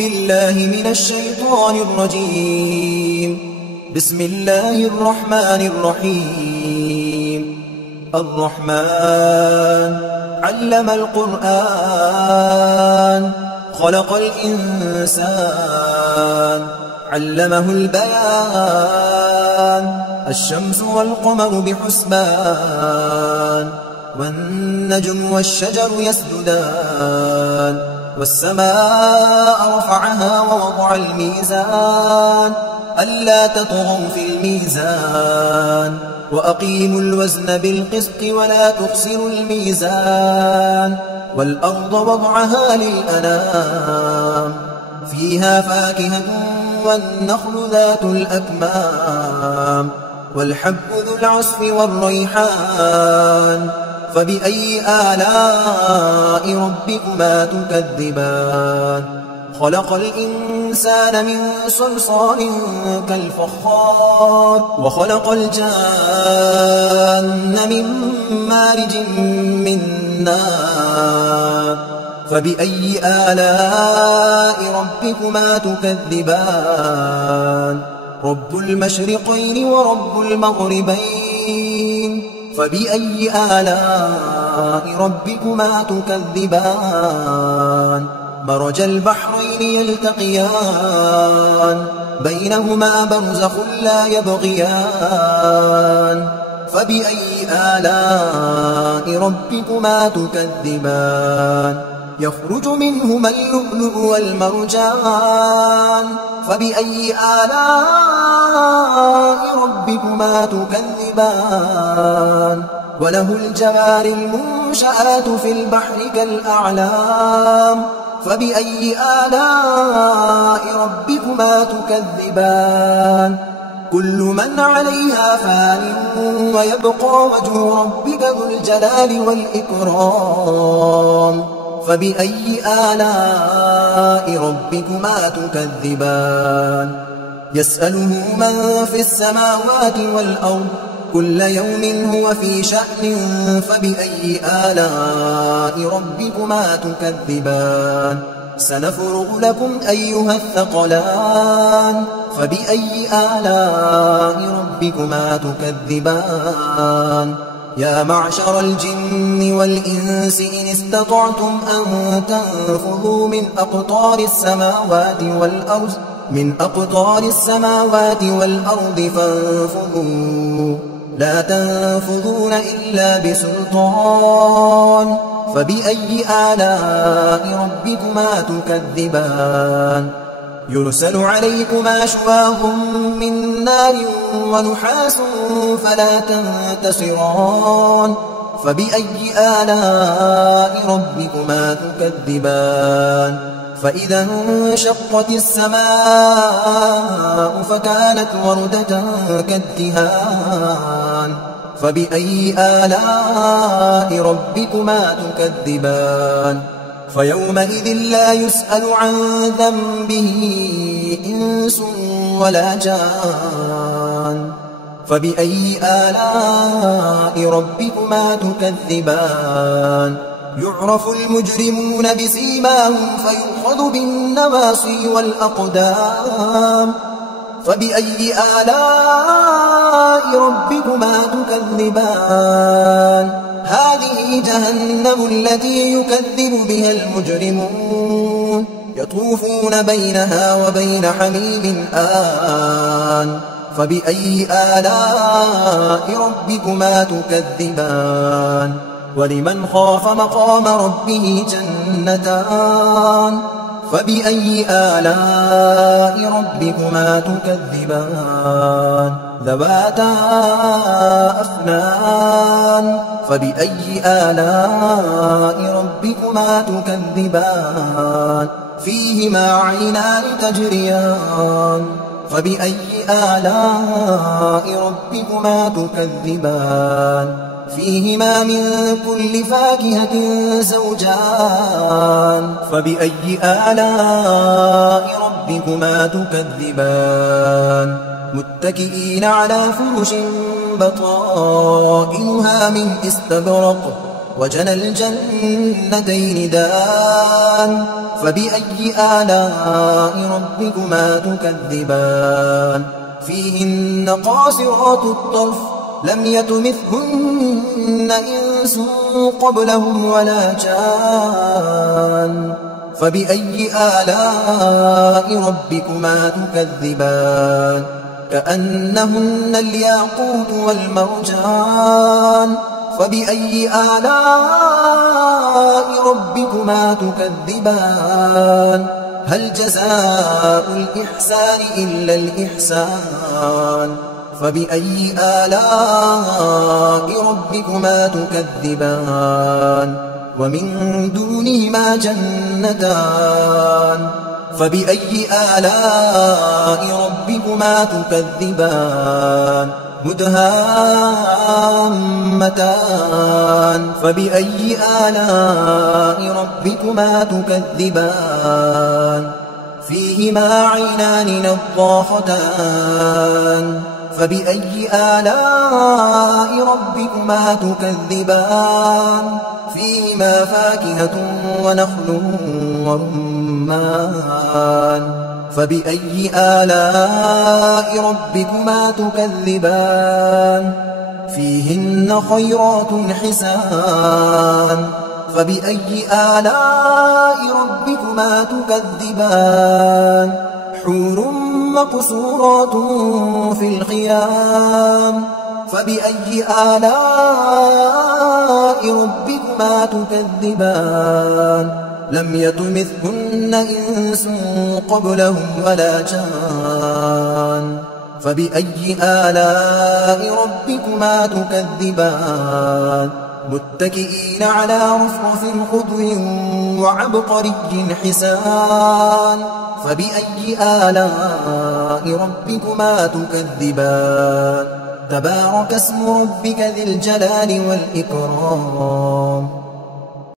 بالله من الشيطان الرجيم. بسم الله الرحمن الرحيم. الرحمن علم القرآن خلق الإنسان علمه البيان. الشمس والقمر بحسبان والنجم والشجر يسجدان. والسماء رفعها ووضع الميزان ألا تطغوا في الميزان وأقيموا الوزن بالقسط ولا تخسروا الميزان. والأرض وضعها للأنام فيها فاكهة والنخل ذات الأكمام والحب ذو العصف والريحان. فبأي آلاء ربكما تكذبان؟ خلق الإنسان من صلصال كالفخار وخلق الجان من مارج من نار. فبأي آلاء ربكما تكذبان؟ رب المشرقين ورب المغربين. فبأي آلاء ربكما تكذبان؟ مرج البحرين يلتقيان بينهما برزخ لا يبغيان. فبأي آلاء ربكما تكذبان؟ يخرج منهما اللؤلؤ والمرجان. فبأي آلاء ربكما تكذبان؟ وله الجوار المنشآت في البحر كالأعلام. فبأي آلاء ربكما تكذبان؟ كل من عليها فان ويبقى وجه ربك ذو الجلال والإكرام. فبأي آلاء ربكما تكذبان؟ يسأله من في السماوات والأرض كل يوم هو في شأن. فبأي آلاء ربكما تكذبان؟ سنفرغ لكم أيها الثقلان. فبأي آلاء ربكما تكذبان؟ يا معشر الجن والإنس إن استطعتم أن تنفذوا من أقطار السماوات والأرض فانفذوا لا تنفذون إلا بسلطان. فبأي آلاء ربكما تكذبان؟ يرسل عليكما شواظ من نار ونحاس فلا تنتصران. فبأي آلاء ربكما تكذبان؟ فإذا انشقت السماء فكانت وردة كالدهان. فبأي آلاء ربكما تكذبان؟ فيومئذ لا يسأل عن ذنبه إنس ولا جان. فبأي آلاء ربكما تكذبان؟ يعرف المجرمون بسيماهم فيؤخذ بالنواصي والأقدام. فبأي آلاء ربكما تكذبان؟ هذه جهنم التي يكذب بها المجرمون يطوفون بينها وبين حميم آن. فبأي آلاء ربكما تكذبان؟ ولمن خاف مقام ربه جنتان. فبأي آلاء ربكما تكذبان؟ ذواتا أفنان. فبأي آلاء ربكما تكذبان؟ فيهما عينان تجريان. فبأي آلاء ربكما تكذبان؟ فيهما من كل فاكهة زوجان. فبأي آلاء ربكما تكذبان؟ متكئين على فرش بطائنها من استبرق وجنى الجنتين دان. فبأي آلاء ربكما تكذبان فيهن قاصرات الطرف لم يطمثهن إنس قبلهم ولا جان فبأي آلاء ربكما تكذبان كأنهن الياقوت والمرجان فبأي آلاء ربكما تكذبان هل جزاء الإحسان إلا الإحسان فبأي آلاء ربكما تكذبان ومن دونهما جنتان فبأي آلاء ربكما تكذبان مدهامتان فبأي آلاء ربكما تكذبان فيهما عينان نضاختان فبأي آلاء ربكما تكذبان فيهما فاكهة ونخل ورمان فبأي آلاء ربكما تكذبان فيهن خيرات حسان فبأي آلاء ربكما تكذبان حور مقصورات في الخيام فبأي آلاء ربكما تكذبان لم يطمثهن إنس قبلهم ولا جان فبأي آلاء ربكما تكذبان متكئين على رفرف خضر وعبقري حسان فبأي آلاء ربكما تكذبان تبارك اسم ربك ذي الجلال والإكرام